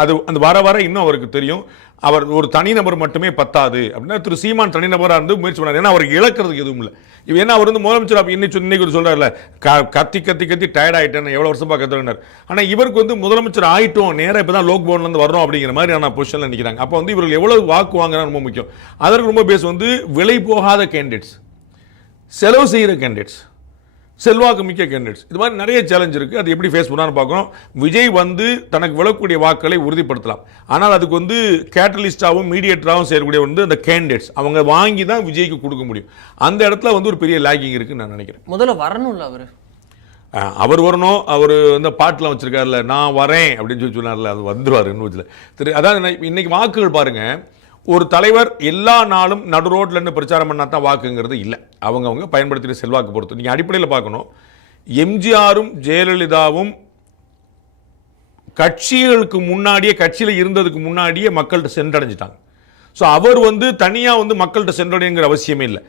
அது அந்த வர வர இன்னும் அவருக்கு தெரியும் அவர் ஒரு தனிநபர் மட்டுமே பத்தாது அப்படின்னா திரு சீமான் தனிநபராக இருந்து முயற்சி பண்ணார். ஏன்னா அவருக்கு இழக்கிறதுக்கு எதுவும் இல்லை. ஏன்னா அவர் வந்து முதலமைச்சர் இன்னைக்கு சொல்றாருல கத்தி கத்தி கத்தி டயர்ட் ஆகிட்டேன் எவ்வளோ வருஷமா கத்துறாரு. ஆனால் இவருக்கு வந்து முதலமைச்சர் ஆயிட்டோம் நேராக இப்போ தான் லோக் பவன்லேருந்து வர்றோம் அப்படிங்கிற மாதிரியான பொசிஷனில் நிற்கிறாங்க. அப்போ வந்து இவர்கள் எவ்வளவு வாக்கு வாங்குறாங்க ரொம்ப முக்கியம். அதற்கு ரொம்ப பேஸ் வந்து விலை போகாத கேண்டிடேட்ஸ், செலவு செய்கிற கேண்டிடேட்ஸ், செல்வாக்கு மிக்க கேண்டிடேட்ஸ், இது மாதிரி நிறைய சேலஞ்ச் இருக்குது. அது எப்படி ஃபேஸ் பண்ணான்னு பார்க்கணும். விஜய் வந்து தனக்கு விழக்கூடிய வாக்களை உறுதிப்படுத்தலாம். ஆனால் அதுக்கு வந்து கேட்டலிஸ்டாகவும் மீடியேட்டராகவும் செய்யக்கூடிய வந்து அந்த கேண்டிடேட்ஸ் அவங்க வாங்கி தான் விஜய்க்கு கொடுக்க முடியும். அந்த இடத்துல வந்து ஒரு பெரிய லேக்கிங் இருக்குன்னு நான் நினைக்கிறேன். முதல்ல வரணும்ல அவர் வரணும். அவர் வந்து பாட்டில் வச்சிருக்காருல நான் வரேன் அப்படின்னு சொல்லி சொன்னார்ல, அது வந்துருவார் இன்னும். அதான் இன்னைக்கு வாக்குகள் பாருங்க, ஒரு தலைவர் எல்லா நாளும் நடு ரோட்ல இருந்து பிரச்சாரம் பண்ணா தான் வாக்குங்கிறது இல்லை. அவங்க பயன்படுத்தின செல்வாக்கு பொறுத்து நீங்க அடிப்படையில் பார்க்கணும். எம்ஜிஆரும் ஜெயலலிதாவும் கட்சிகளுக்கு முன்னாடியே, கட்சியில் இருந்ததுக்கு முன்னாடியே மக்கள்கிட்ட சென்றடைஞ்சிட்டாங்க. ஸோ அவர் வந்து தனியாக வந்து மக்கள்கிட்ட சென்றடைங்கிற அவசியமே இல்லை.